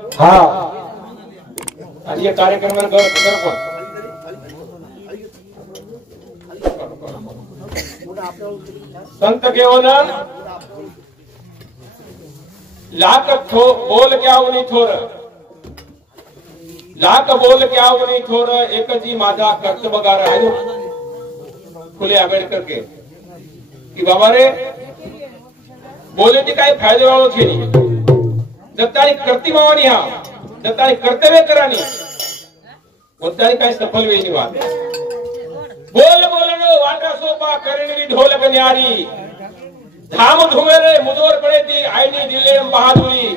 हा आणि या कार्यक्रमाला कर पण संत केवल लाख बोल क्या उनी थोर लाख बोल क्या उनी थोर एक जी माझा कर्तबगार आहे फुले आंबेडकर के की बाबा रे बोले काही फायदे वाळो છે ની जतानी कर्तिमावानी हा जतानी कर्तव्य करानी પોતાની काही सफल वेळी વાત बोल बोलनो वाटा सोपा करणी ढोल बन्यारी धाम धुमे रे मुदोर पडे ती आईनी दिले बहादुरी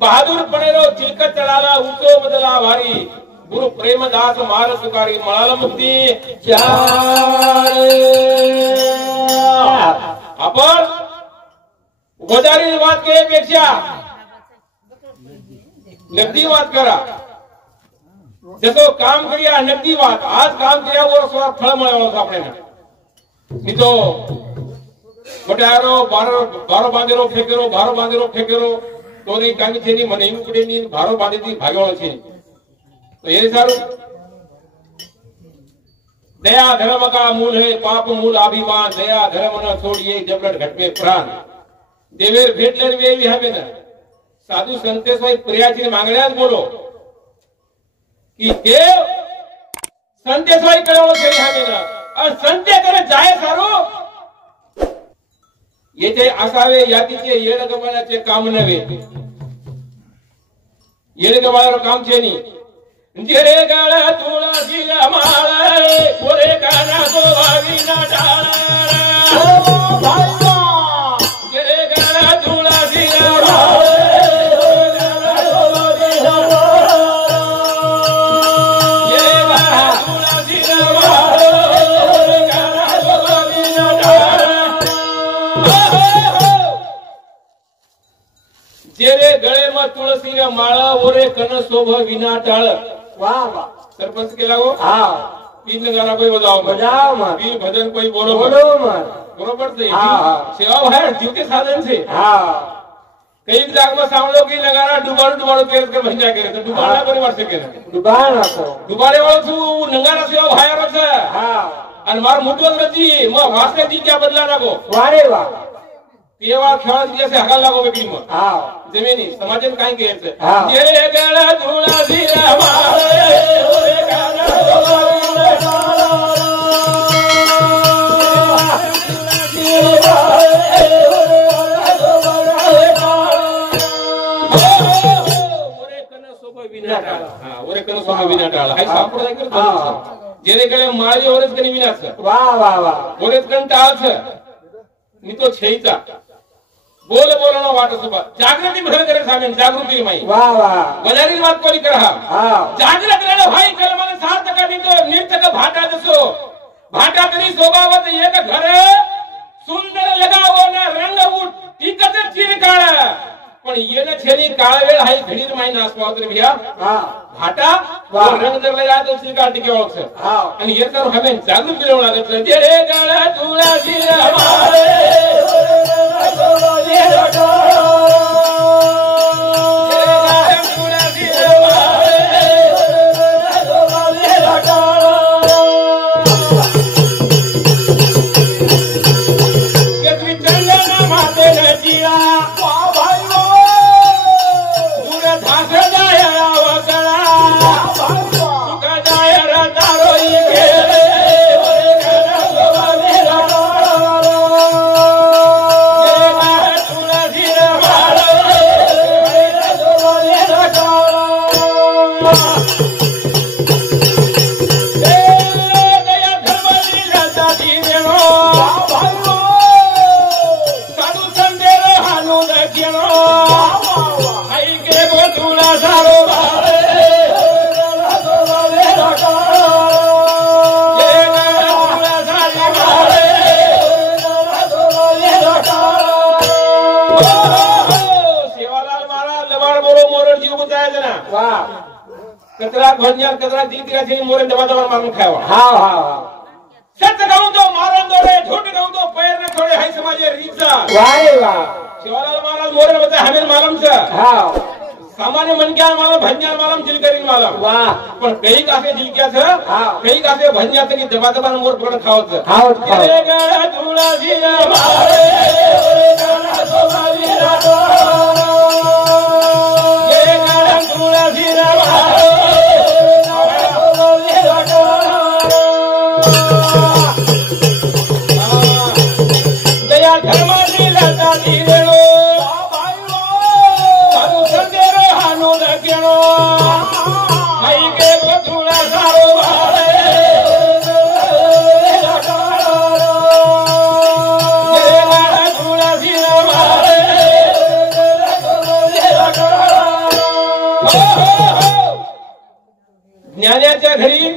बहादूर पणे रो चिलकत चढाला उचो बदला भारी गुरु प्रेमदास मार सुकारी मळाला मुक्ती चार आपण वजारी बात के पेक्षा नगदी बात करा जसो काम करिया नगदी बात आज काम किया वो थोड़ा फल मिळाला आपल्याला मी तो मोटारो बारो बांधेरो फेकेरो तो नहीं कामी छे नहीं મને એવું પડે नहीं भारो बांधीती भागवाळो छे तो ये सारू दया धर्म का मूल है पाप मूल अभिमान दया धर्म न छोड़िए जबरट घट में प्राण देवेर भेटले वेवी हवे ना साधु संतेश्वरी प्रियाजी मांगण्यास बोलो की देव संतेश्वरी कळवळो छे हवे ना और संते करे जाय सारू येथे असावे यातीचे येड गमानाचे काम नव्हे येड गमानाचं काम छे नी जेरे गळ तुळसी माळ पुरे काना गोवावी ना डाळ ओ भाईला जेरे गळ तुळसी माळ जेरे गळे में तुलसी रा माळा ओरे कन शोभ विना टाळ वाह वाह सरपंच केला हो हां तीन गाना कोई बजाओ मत तीन भजन कोई बोलो मत बरोबर से हां सेवा है जीव के साधन से हां कई जाग में सामलो की नगारा डुबाड़ो केर कर भंजा करे तो डुबाड़ा परिवार से केर डुबाड़े वालो छु नगारा सेवा भाया रछ हां अन मार मुटवल रजी म वासने जी क्या बदला नाको वारे वाह तेवा खेळ दिवस हगाला लागो बेटी मग हां जमिनी समाजन काय घ्यायचं जे गळा धुळा दिला माळे ओरे गाना ओरे कन सोबा विना टाळा हां ओरे कन सोबा विना टाळा हाय संप्रदाय करतो जेने गळे माळी ओरेच कनी विनाच वाह वाह वाह ओरेच कन टाळच मी तो छेईचा बोल बोलनो वाट सुबह जागृति भर करे सामने जागृति माई वाह वाह वजारी बात कोली कर हां जागृत रहनो भाई कल मन सार्थक दी तो नृत्य का भाटा दसो भाटा तरी शोभावत एक घर सुंदर लगावो ना रंग उठ टिकत चिर काळा पण येने छेनी काळ वेळ हाई घडीर माई नासपावत रे भैया हां भाटा वाह रंग जर लगा तो चिर काळ टिके वाक्स हां आणि ये तर हमें जागृत मिळवू लागत जे रे गळा तुळा दिला माळे कतरा भंजन कतरा दी दिया छे मोरे दबा दबा मारून खावा हां हां सत्य कहूं तो मारन दौड़े झूठ कहूं तो पैर न छोड़े हाई समाजे रीचा वाह वाह शिवलाल महाराज मोरे बता हमें मालूम छ हां सामान्य मनक्या मला भंज्ञान मला जिलकरीन मला वाह पण काही कासे जिलक्याचं काही कासे भंज्ञाचं की दबा दबा मोर पडून खावचं दया धर्माची लता दिलो ज्ञानाच्या घरी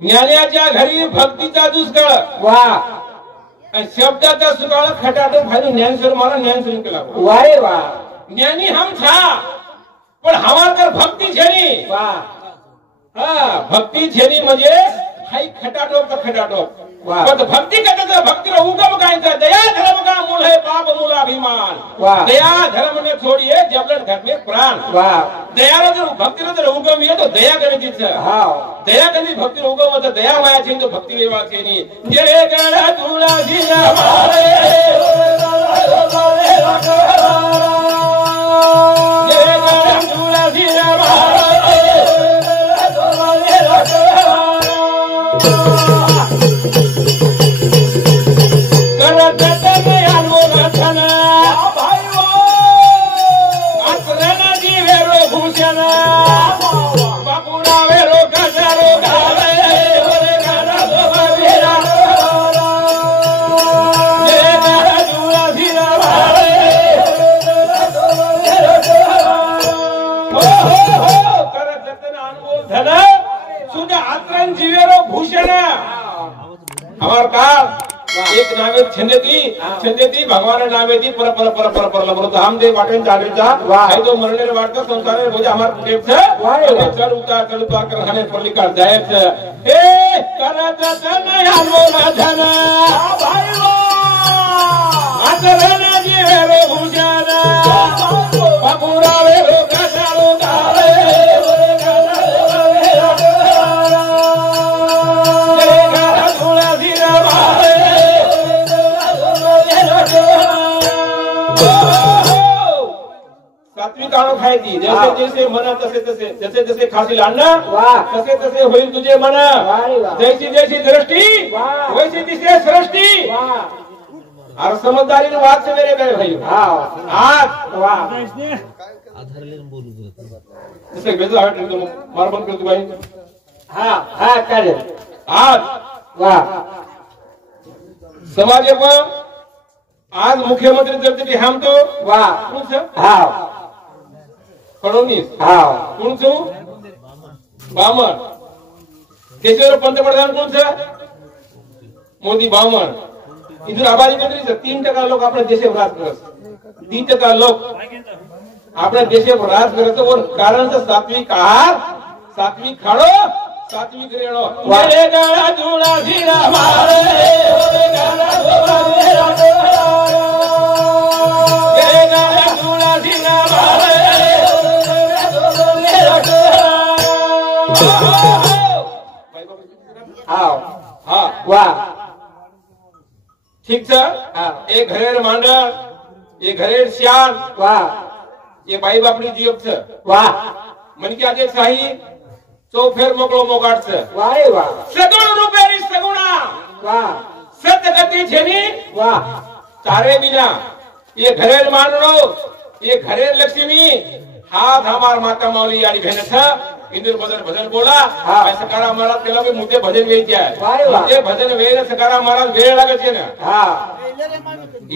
ज्ञानाच्या घरी भक्तीचा दुष्काळ वाह शब्दाचा सुकाळ खटाटो फायदो ज्ञानेश्वर मला ज्ञानेश्वर केला वाह वाह ज्ञानी हम था पण हमार तर भक्ती छेनी वाह हा भक्ती छेनी म्हणजे हाई खटाटोप तर खटाटोप पण भक्ती करता भक्तीला उगम कायचा दया धर्म का मूल है पाप मूल अभिमान दया धर्म ने छोड़िए जबलन घर में प्राण दयाला जर भक्तीला जर उगम ये तो दया करण्याची दया करण्याची भक्तीला उगम होता दया माया छेनी तो भक्ती लेवा छेनी जय गणा तुळा जिना मारे जय गणा तुळा जिना मारे हमार काल एक नावे छंदेती भगवान नावेती पर पर पर पर पर लबरत हम जे वाटेन चालेचा है तो मरणे वाटतो संसार बोजा हमार कुटेप छे चल उतार कर हने परली काढ जायच ए करत तन आलो धन भाईओ आतरन जीवे रो भुजाना बापुरावे रो कटारो गावे सात्विक आहार खायची जैसे जैसे मना तसे तसे जसे जसे खाशील अन्न तसे तसे होईल तुझे मन जैसी जैसी दृष्टी वैसी दिसे सृष्टी और समझदारी ने बात से मेरे गए भाई आज जैसे बेजा हट तो मारबन कर तू भाई हाँ करे आज वाह समाज पर आज मुख्यमंत्री जब भी हम तो वाह फडणवीस कोण छू बामण देशावर पंतप्रधान कोण छे मोदी बामण इधर आबादी कंट्री 3% लोग अपने देश में राज करत 3% लोग अपने देश में राज करत और कारण से सात्विक आहार सात्विक खाड़ो सात्विक रेणो मेरे गाड़ा जुड़ा धीरा मारे मेरे गाड़ा जुड़ा धीरा मेरे गाड़ा जुड़ा धीरा मारे हाँ वाह ठीक है एक घरेर मांडर ये घरेर श्यान वाह ये बाई बापड़ी जीव छे वाह मन के आगे शाही तो फेर मोकळो मोगाट छे वाह वाह सगुण रूपेरी सगुणा वाह सत्य गति छेनी वाह तारे बिना ये घरेर मांडरो ये घरेर लक्ष्मी हाथ हमार माता मौली यानी बहन था इंदुर भजन बोला सकाराम महाराज केला की मुझे भजन वेळची आहे मुझे भजन वेळ सकाराम महाराज वेळ लागत છે ને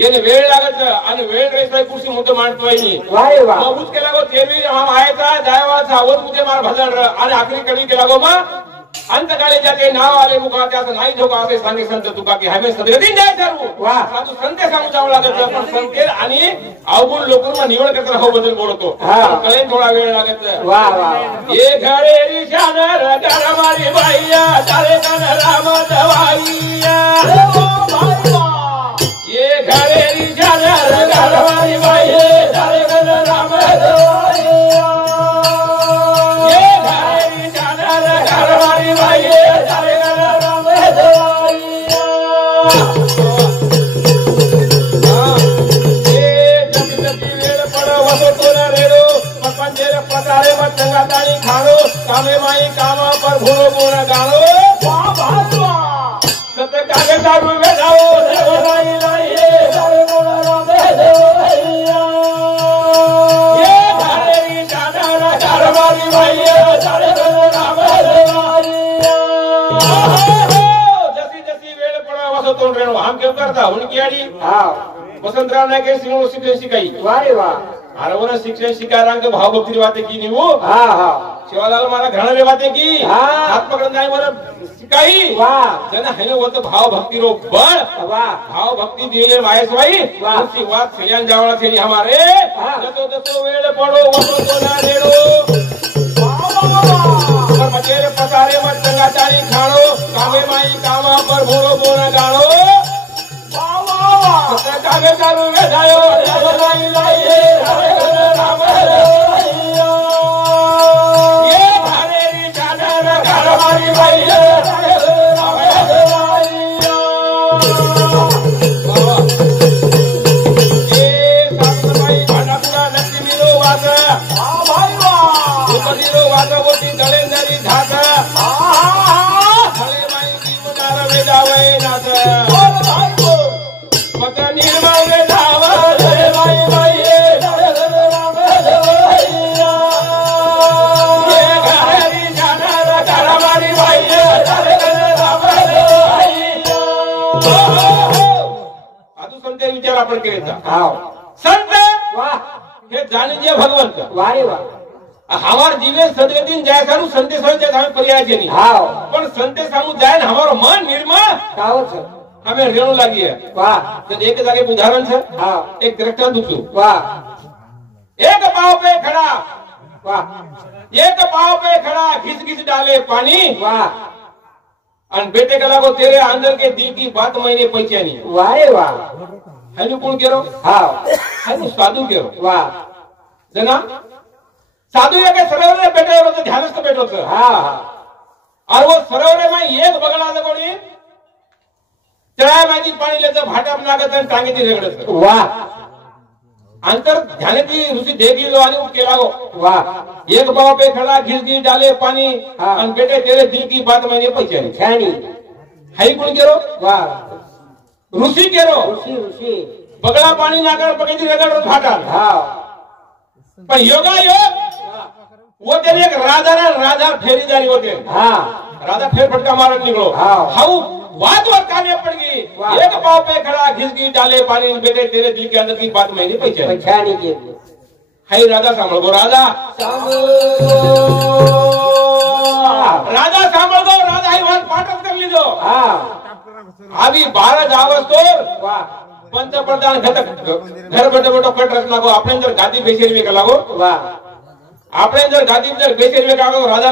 એને વેળ लागत અને વેળ રેસાઈ कुर्सी मुद्दे मांडतोय नी मग उच केला गो तेरवी हम आयचा जायवाचा और मुझे मार भजन आणि आखरी कडी केला गो मग अंतकाळी जाते नाव आले मुखा त्याचं नाही धोका असे सांगे संत तुका की हमें सदगती न्याय ठरवू साधू संते सांगू जावं लागत पण संते आणि अवगुण लोकांना निवड करताना हो बदल बोलतो कळे थोडा वेळ लागत ये घरे रिशानर गरमारी बाईया तारे कन राम दवाईया ये घरे रिशानर गरमारी बाईया तारे कन राम दवाईया कामे माई कामा पर भूलो गुण गाणो सत कागे दारू बेधाओ देवराई लाई सारे गुण रामे देवैया ये धारेरी दादा कारवारी भाई सारे गुण रामे देवैया जसी जसी वेळ पडा वसो तोंड रेणो हम केम करता उनकी आडी हां वसंतराव ने के सिंह शिक्षण शिकाई वारे वाह आरवना शिक्षण शिकारांक भाव भक्ति बातें की नीवो हां हां शिवालाल मारा घणा रे बातें की हाथ पकड़न जाय मोर शिकाई वाह जना हने वो तो भाव भक्ति रो बळ वाह भाव भक्ति दिले वायस भाई उसी बात सलियान जावळा थेली हमारे जतो जतो वेळ पडो वसो तो ना रेडो पर मजेर पतारे मत गंगा चाणी खाणो कामे माई कामा पर भोरो बोना गाणो कागे दारू बेधायो देवराई लाई हरे हरे राम देवैया ये धारेरी दादा कारवारी भाई हरे हरे राम देवैया ये सातमाई भांडापुरा लक्ष्मीरो वास भाई वाह उपदीरो वास गोटी दलेंदरी धास हले माई दीपदार वेदावै नाथ मत निर्मल में धावा जय भाई भाई हरे हरे राम देवैया ये घरेरी जाना कारवारी भाई हरे हरे राम देवैया आदू संत विचार आपण केला हां संत वाह हे जाणीजे भगवंत वारे वाह हमार जीवे सदगतीन जाय सारू संते संत हमें पर्याय नहीं हां पण संते सामू जाय ने हमारो मन निर्मल कावो छे हमें रेणु लागी है वाह तो एक जागे उदाहरण है हां एक दृष्टांत दूसरो वाह एक पाव पे खड़ा वाह एक पाव पे खड़ा घिस घिस डाले पानी वाह और बेटे कला को तेरे अंदर के दिल की बात मैंने पहचानी वारे वाह है कौन कह रो हां है साधु कह रो वाह जना साधु ये के सरोवर में बैठे हो तो ध्यानस्थ बैठो तो हां और वो सरोवर में एक बगला लगोनी चढ़ाया माजी पानी लेते भाटा अपना करते टांगे ती रगड़त वाह अंतर ध्यान की रुचि देगी लो आने के लागो वाह एक पाव पे खड़ा घिस घिस डाले पानी और बेटे तेरे दिल की बात मैंने पहचानी छानी है कौन करो वाह ऋषि करो ऋषि ऋषि बगड़ा पानी ना कर पकड़ी रगड़ भाटा हां पर योगा योग वो तेरे एक राजा फेरीदारी होते हां राजा फेर फटका मारत निकलो हाउ बात कामयाब पड़ गई एक पाव पे खड़ा घिस घिस डाले पानी बेटे तेरे दिल के अंदर की बात मैंने पहचानी के है राजा सांभळ गो राजा सांभळ गो राजा ही बात पाठच कर लीजो हां अभी 12 जावस तो वाह पंतप्रधान घर बैठो बैठो कट रख लागो अपने अंदर गादी बेचेरी में लागो वाह अपने अंदर गादी अंदर बेचेरी में लागो राजा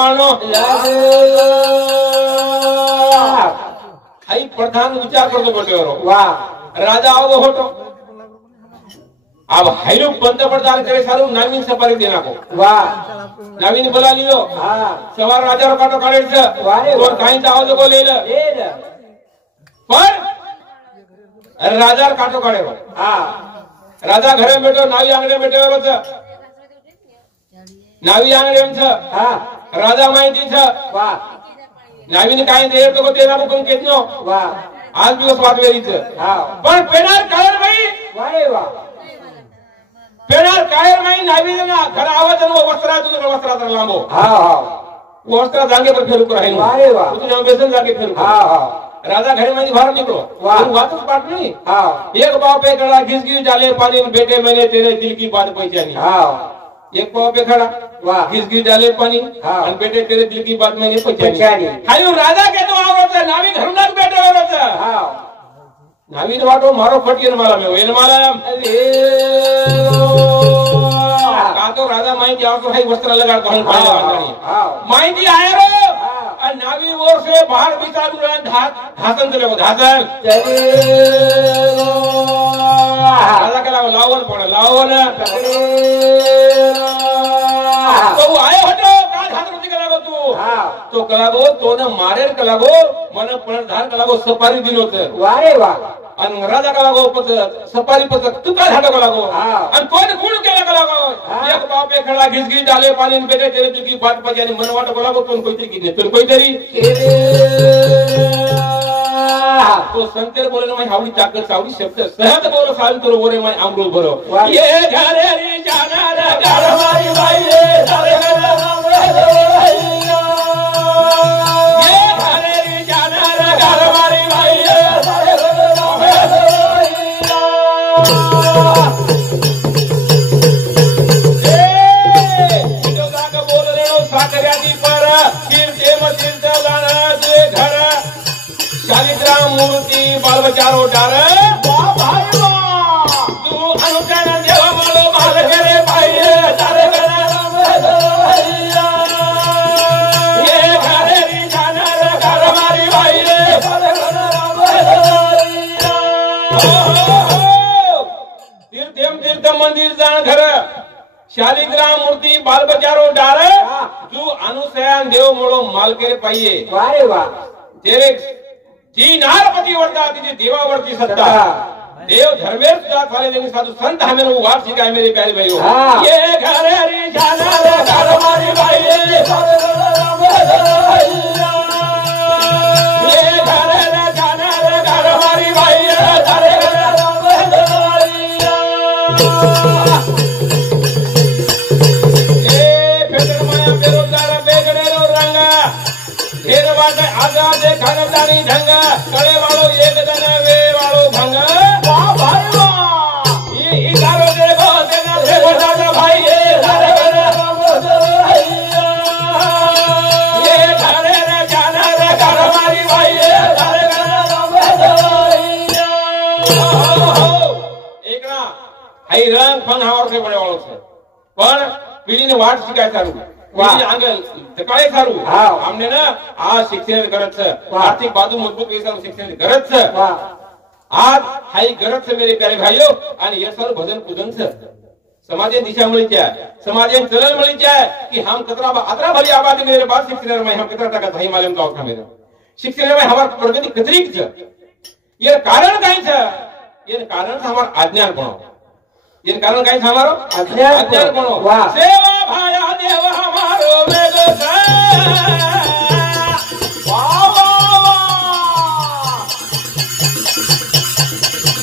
मानू आई प्रधान विचार करतो बैठे वाह राजा आओ होटो अब हाइलो पंतप्रधान करे सारू नवीन सफारी देना को वाह नवीन बोला लियो हां सवार राजा रो काटो काढे छ तो काई जाओ तो ले ले पर राजा काटो काढे हां राजा घरे बैठो नावी आंगणे बैठे हो छ नावी आंगणे छ हां राजा माहिती छ वाह नावीन काय दे तो तेरा मुकम केतनो वाह आज दिवस वाट वेरी छ हां पण पेनार कायर भाई वारे वाह पेनार कायर भाई नावीन ना घर आवत न वस्त्रात लांबो हां हां वो वस्त्र जांगे पर फेरू कराई वारे वाह तू ना बेसन जाके फेरू हां हां राजा घरे में बाहर निकलो वाह वापस पाट नहीं हां एक पाव पे खड़ा घिस घिस डाले पानी में बेटे मैंने तेरे दिल की बात पहचानी हां एक पाव पे खड़ा वाह घिस घिस डाले पानी और बेटे तेरे दिल की बात मैंने पहचानी हायो राजा के तो आवत नावी घर ना बेटे आवत हां नावी वाटो मारो फटियन माला में वेल माला का तो राजा माई जाओ तो भाई वस्त्र लगाड़ता हूं पानी लगानी माई जी आए रो और नावी ओर से बाहर बिचारू रहे घासन चले वो घासन राजा के लावन पड़े लावन तो वो आए हटो का घात रोटी कलागो तू तो कलागो तो ने मारे कलागो मन प्रणधार कलागो सफारी दिन होते वारे वाह आणि राजा का लागो पचत सपारी पचत तुका झाडा का लागो आणि कोण गुण केला का लागो एक बाप एक खडा घिसघिस डाले पाणी बेटे तेरे तुकी बात पाजी आणि मन वाट का लागो कोण कोणतरी किने पण कोणतरी तो संतेर बोले ना हावडी चाकर सावडी शब्द सहज बोलो साल करो बोरे माय अमृत भरो ये घरे रे जाना रे घरवारी बाई रे सारे मूर्ति बाल बचारो डार भाई तू अनुचर देवा मालो माल करे भाई तारे ये घरे री जाना रे घर मारी भाई तीर्थ मंदिर जाण घर शालिग्राम मूर्ति बाल बचारो डार तू अनुसयान देव मोळो माल करे पाहिजे वारे वा तेरे जी नारपती वरता तिथे देवावरती सत्ता देव धर्मेश जात वाले देवी साधु संत हमें वो वार सिखाए मेरे प्यारे भाइयों ये घरे री जाना रे घर मारी भाई ये घरे रे जाना रे घर मारी भाई ए फेटर माया बेरोजगार बेगड़े रो रंगा फेर वाटे आजाद खानदानी ढंग कड़े वालो एक दन वे वालो भंग वाह भाई वाह ये इकारो देखो देना देखो दादा भाई ये सारे ये घरे रे जाना रे घर मारी भाई ये सारे एक ना हाई रंग फन हावर से बड़े वालों से पर पीढ़ी ने वाट शिकायत करूँ आंगल सकाळी सारू आमने ना आज शिक्षण गरज आर्थिक बाजू मजबूत वेसारू शिक्षण गरज आज हाई गरज मेरे प्यारे भाइयों आणि ये सारू भजन पूजन समाजे दिशा मिली जाए समाजे चलन मिली जाए कि हम कतरा अतरा भली आबादी मेरे बाद शिक्षण में हम कितना तक सही मालूम का मेरे शिक्षण में हमार प्रगति कितनी ये कारण कहीं था ये कारण था हमारा अज्ञान बनो ये कारण कहीं था हमारो अज्ञान बनो सेवा भाया देव हमारो वेगो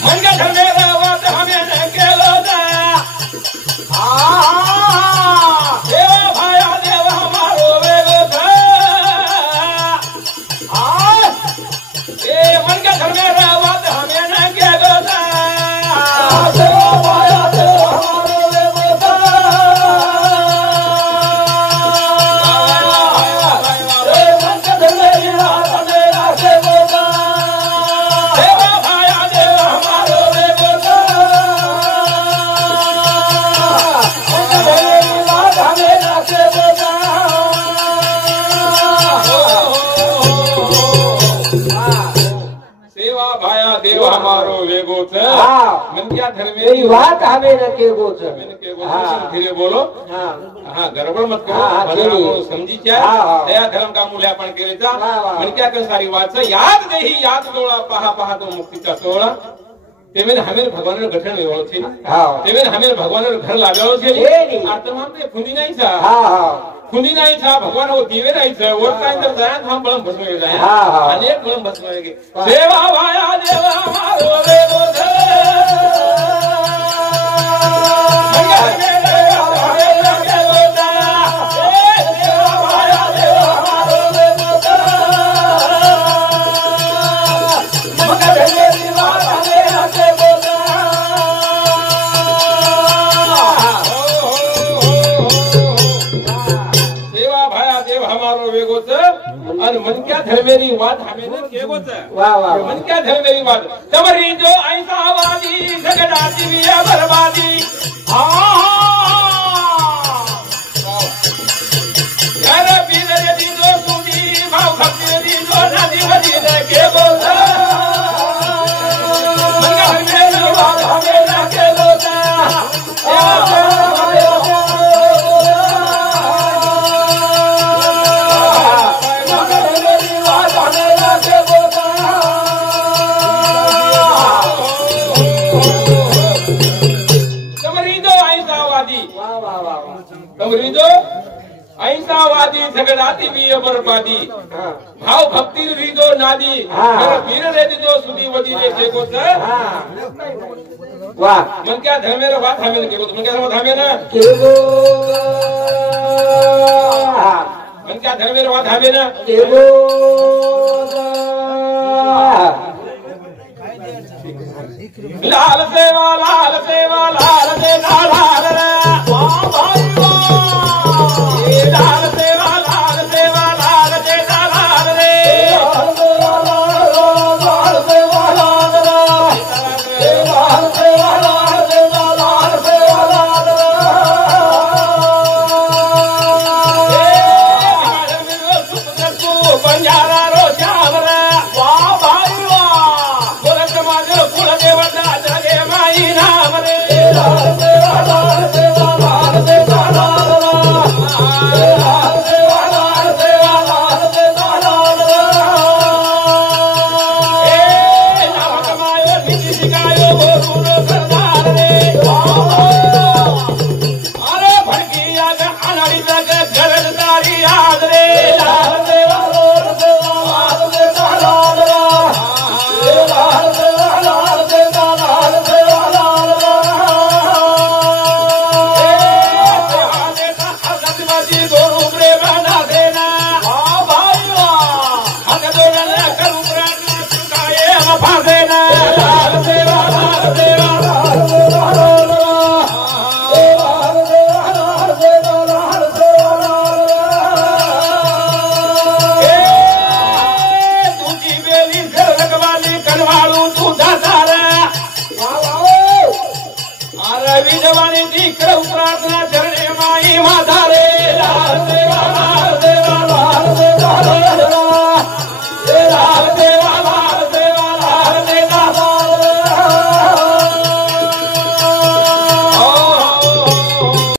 मन का घर में रहवत हमें न केलो सेवा भाया देव हमारो वेगो ए मन का घर में रहवत हमें न केलो सेवा भाया देव हमारो वेगो देव हमारो वेगो मन क्या धर्मेरी बात हमें न के गो धीरे बोलो हाँ गड़बड़ मत करो समझी क्या दया धर्म का मूल्यांकन केलेचा मन क्या कर सारी बात याद देही याद डोळा पहा पहा तो मुक्तीचा सोहळा तेमेन हमें भगवान गठन वेवळो छे तेमेन हमें भगवान घर लाव्याळो छे आत्मा ते खुदी नहीं था खुदी नहीं था भगवान वो दिवे नहीं था वो टाइम जब जाया हम बलम भस्म जाए अनेक बलम भस्म होएंगे सेवा भाया देव हमारो वेगो मन क्या धर्मेरी बात हमें न केगोच मन क्या धर्मेरी बात तमरी जो ऐसा वादी झगड़ाती बिया बर्बादी यार पीर यदि जो सुनी भाव भक्ति यदि जो नदी वदी के बोल मन क्या धर्मेरी बात हमें न केगोच રીજો અહિંસાવાદી ઝઘડાતી બી બરબાદી ભાવ ભક્તિ રીજો નાદી વીર રે દીજો સુધી વધી રે જેકો છે વાહ મન ક્યાં ધર્મેરો વાત હામે ને કેવો મન ક્યાં વાત હામે ને કેવો મન ક્યાં ધર્મેરો વાત હામે ને કેવો લાલ સેવા લાલ સેવા લાલ દે લાલ રે વાહ ભાઈ લાલ સેવા લાલ સેવા લાલ દે લાલ રે લાલ સેવા લાલ રે લાલ સેવા લાલ દે લાલ સેવા લાલ રે બંજારા રો શ્યામ રે વાહ ભાઈ વાહ બોલે સમાજ કુલ દેવતા જગે માઈ નામ રે લાલ સેવા લાલ સેવા લાલ દે લાલ જવાની દીકરા પ્રાર્થના